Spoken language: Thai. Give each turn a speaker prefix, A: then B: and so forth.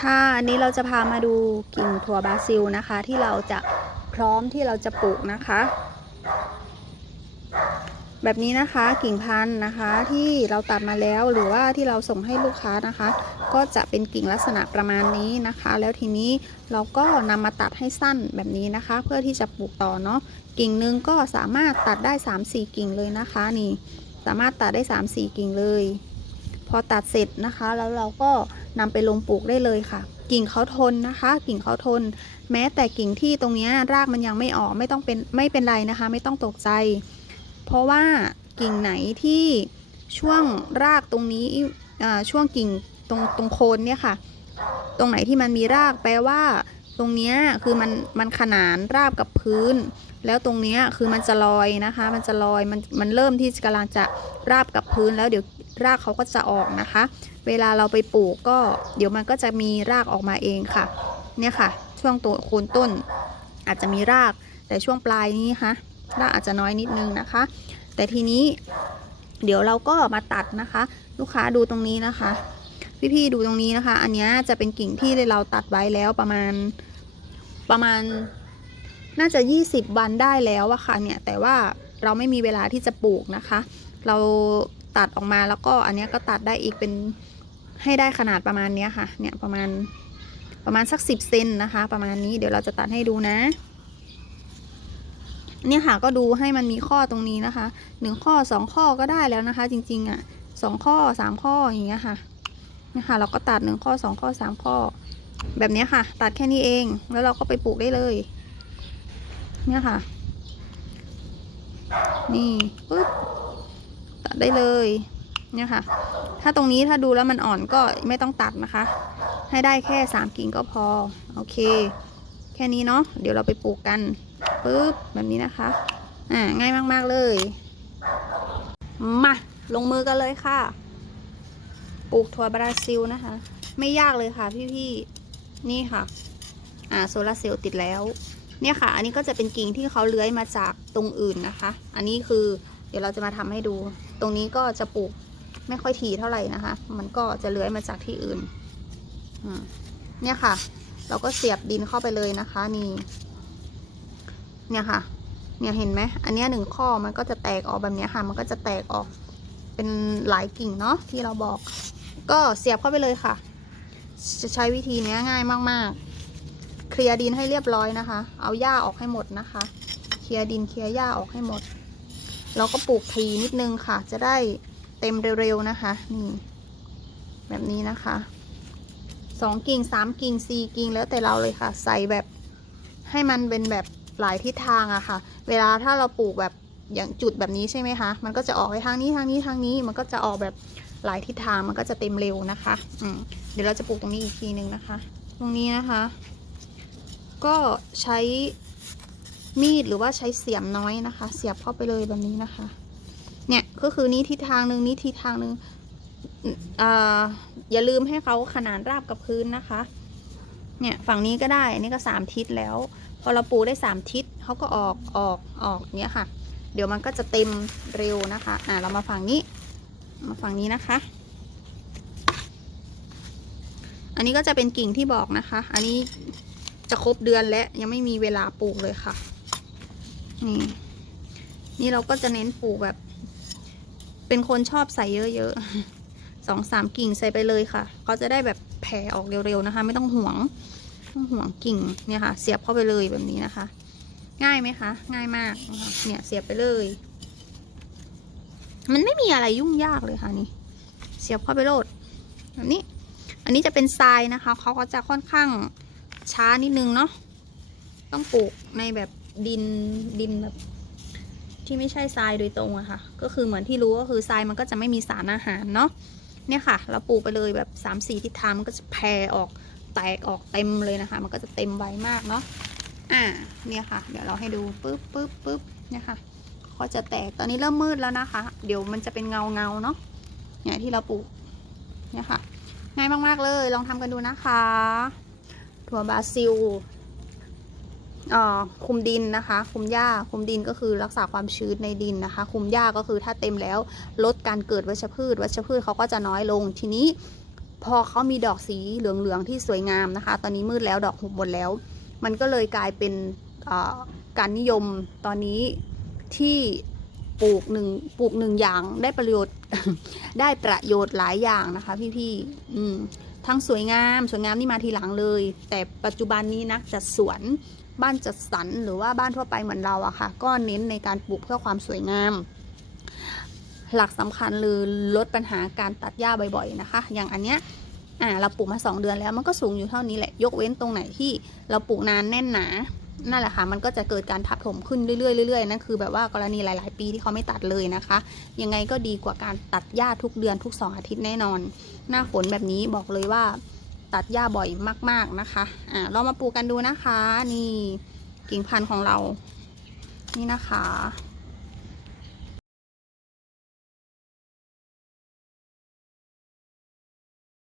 A: ค่ะ อันนี้เราจะพามาดูกิ่งถั่วบราซิลนะคะ ที่เราจะพร้อมที่เราจะปลูกนะคะ แบบนี้นะคะกิ่งพันธุ์นะคะที่เราตัดมาแล้วหรือว่าที่เราส่งให้ลูกค้านะคะ ก็จะเป็นกิ่งลักษณะประมาณนี้นะคะ แล้วทีนี้เราก็นำมาตัดให้สั้นแบบนี้นะคะ เพื่อที่จะปลูกต่อเนาะกิ่งหนึ่งก็สามารถตัดได้ 3-4 กิ่งเลยนะคะนี่ สามารถตัดได้ 3-4 กิ่งเลย พอตัดเสร็จนะคะแล้วเราก็ นำไปลงปลูกได้เลยค่ะ กิ่งเขาทนนะคะ กิ่งเขาทน แม้แต่กิ่งที่ตรงนี้รากมันยังไม่ออกไม่ต้องเป็นไม่เป็นไรนะคะ ไม่ต้องตกใจ เพราะว่ากิ่งไหนที่ช่วงรากตรงนี้อ่าช่วงกิ่งตรงตรงโคนเนี่ยค่ะ ตรงไหนที่มันมีรากแปลว่า ตรงเนี้ยคือมันมันขนานราบกับพื้น แล้วตรงเนี้ยคือมันจะลอยนะคะ มันจะลอยมันมันเริ่มที่กำลังจะราบกับพื้นแล้วเดี๋ยวรากเขาก็จะออกนะคะ เวลาเราไปปลูกก็เดี๋ยวมันก็จะมีรากออกมาเองค่ะ เนี่ยค่ะ ช่วงตัวโคนต้น อาจจะมีรากแต่ช่วงปลายนี้ค่ะรากอาจจะน้อยนิดนึงนะคะ แต่ทีนี้เดี๋ยวเราก็มาตัดนะคะ ลูกค้าดูตรงนี้นะคะ พี่ๆดูตรงนี้นะคะ อันเนี้ยจะเป็นกิ่งที่เราตัดไว้แล้วประมาณประมาณน่าจะ 20 วันได้แล้วอะค่ะเนี่ยแต่ว่าเราไม่มีเวลาที่จะปลูกนะคะ เราตัดออกมาแล้วก็อันเนี้ยก็ตัดได้อีกเป็นให้ได้ขนาดประมาณเนี้ยค่ะ เนี่ยประมาณประมาณสัก 10เซนนะคะ ประมาณนี้เดี๋ยวเราจะตัดให้ดูนะ เนี่ยค่ะก็ดูให้มันมีข้อตรงนี้นะคะหนึ่งข้อสองข้อก็ได้แล้วนะคะ จริงๆอะสองข้อสามข้ออย่างเงี้ยค่ะเนี่ค่ะเราก็ตัดหนึ่งข้อสองข้อสามข้อ แบบนี้ค่ะ ตัดแค่นี้เองแล้วเราก็ไปปลูกได้เลย เนี่ยค่ะ นี่ปึ๊บตัดได้เลยเนี่ยค่ะ ถ้าตรงนี้ถ้าดูแล้วมันอ่อนก็ไม่ต้องตัดนะคะ ให้ได้แค่สามกิ่งก็พอ โอเค แค่นี้เนาะเดี๋ยวเราไปปลูกกันปึ๊บแบบนี้นะคะ อ่าง่ายมาก ๆเลย มา ลงมือกันเลยค่ะ ปลูกถั่วบราซิลนะคะ ไม่ยากเลยค่ะพี่ๆนี่ค่ะ อ่าโซลาร์เซลล์ติดแล้ว เนี่ยค่ะ อันนี้ก็จะเป็นกิ่งที่เขาเลื้อยมาจากตรงอื่นนะคะ อันนี้คือเดี๋ยวเราจะมาทำให้ดู ตรงนี้ก็จะปลูกไม่ค่อยถี่เท่าไหร่นะคะ มันก็จะเลื้อยมาจากที่อื่นอเนี่ยค่ะ เราก็เสียบดินเข้าไปเลยนะคะ นี่ เนี่ยค่ะ เนี่ยเห็นไหมอันนี้หนึ่งข้อมันก็จะแตกออกแบบนี้ค่ะ มันก็จะแตกออก เป็นหลายกิ่งเนาะที่เราบอก ก็เสียบเข้าไปเลยค่ะ จะใช้วิธีนี้ง่ายมากๆ เคลียร์ดินให้เรียบร้อยนะคะ เอาหญ้าออกให้หมดนะคะ เคลียร์ดินเคลียร์หญ้าออกให้หมด เราก็ปลูกทีนิดนึงค่ะ จะได้เต็มเร็วๆนะคะ นี่ แบบนี้นะคะสองกิ่งสามกิ่งสี่กิ่งแล้วแต่เราเลยค่ะ ใส่แบบให้มันเป็นแบบหลายทิศทางอะค่ะ เวลาถ้าเราปลูกแบบ อย่างจุดแบบนี้ใช่ไหมคะ มันก็จะออกไปทางนี้ทางนี้ทางนี้ มันก็จะออกแบบหลายทิศทาง มันก็จะเต็มเร็วนะคะ อืมเดี๋ยวเราจะปลูกตรงนี้อีกทีหนึ่งนะคะ ตรงนี้นะคะ ก็ใช้มีดหรือว่าใช้เสียมน้อยนะคะ เสียบเข้าไปเลยแบบนี้นะคะ เนี่ยก็คือนี้ทิศทางหนึ่งนี้ทิศทางหนึ่งอ่าอย่าลืมให้เขาขนานราบกับพื้นนะคะ เนี่ยฝั่งนี้ก็ได้ อันนี้ก็สามทิศแล้ว พอเราปลูได้สามทิศเขาก็ออกออกออกเนี้ยค่ะ เดี๋ยวมันก็จะเต็มเร็วนะคะ อ่าเรามาฝั่งนี้ มาฝั่งนี้นะคะ อันนี้ก็จะเป็นกิ่งที่บอกนะคะ อันนี้จะครบเดือนแล้วยังไม่มีเวลาปลูกเลยค่ะ นี่ นี่เราก็จะเน้นปลูกแบบ เป็นคนชอบใส่เยอะๆสองสามกิ่งใส่ไปเลยค่ะ เขาจะได้แบบแผ่ออกเร็วๆนะคะ ไม่ต้องห่วง ต้องห่วงกิ่งเนี่ยค่ะ เสียบเข้าไปเลยแบบนี้นะคะ ง่ายไหมคะ ง่ายมากเนี่ยเสียบไปเลย มันไม่มีอะไรยุ่งยากเลยค่ะนี่ เสียบเข้าไปโลดแบบนี้ อันนี้จะเป็นทรายนะคะเขาก็จะค่อนข้างช้านิดนึงเนาะต้องปลูกในแบบดินดินแบบ ที่ไม่ใช่ทรายโดยตรงอะค่ะ ก็คือเหมือนที่รู้ก็คือทรายมันก็จะไม่มีสารอาหารเนาะเนี่ยค่ะ เราปลูกไปเลยแบบ3ามสี่ทิศทางมันก็จะแผ่ออกแตกออกเต็มเลยนะคะ มันก็จะเต็มใบมากเนาะ อ่าเนี่ยค่ะ เดี๋ยวเราให้ดูปึ๊บปึ๊บปึ๊บเนี่ยค่ะก็จะแตกตอนนี้เริ่มมืดแล้วนะคะ เดี๋ยวมันจะเป็นเงาเงาเนาะเนี่ยที่เราปลูกเนี่ยค่ะ ง่ายมากๆเลยลองทำกันดูนะคะ ถั่วบราซิลอ่อคุมดินนะคะ คุมหญ้าคุมดินก็คือรักษาความชื้นในดินนะคะ คุมหญ้าก็คือถ้าเต็มแล้วลดการเกิดวัชพืช วัชพืชเขาก็จะน้อยลงทีนี้พอเขามีดอกสีเหลืองๆที่สวยงามนะคะ ตอนนี้มืดแล้วดอกหุบหมดแล้ว มันก็เลยกลายเป็นการนิยมตอนนี้ที่ปลูกหนึ่งปลูกหนึ่งอย่างได้ประโยชน์ได้ประโยชน์หลายอย่างนะคะ พี่ๆอืมทั้งสวยงามสวยงามนี่มาทีหลังเลย แต่ปัจจุบันนี้นักจัดสวนบ้านจัดสรรหรือว่าบ้านทั่วไปเหมือนเราอะค่ะ ก็เน้นในการปลูกเพื่อความสวยงาม หลักสำคัญเลยลดปัญหาการตัดหญ้าบ่อยๆนะคะ อย่างอันเนี้ย อ่าเราปลูกมา 2 เดือนแล้วมันก็สูงอยู่เท่านี้แหละ ยกเว้นตรงไหนที่เราปลูกนานแน่นหนานั่นแหละค่ะมันก็จะเกิดการทับถมขึ้นเรื่อยๆเรื่อยๆนั่นคือแบบว่ากรณีหลาย ๆ ปีที่เขาไม่ตัดเลยนะคะ ยังไงก็ดีกว่าการตัดหญ้าทุกเดือนทุก 2 อาทิตย์แน่นอน หน้าฝนแบบนี้บอกเลยว่า ตัดหญ้าบ่อยมาก ๆนะคะอ่าเรามาปลูกกันดูนะคะ นี่กิ่งพันธุ์ของเรา นี่นะคะ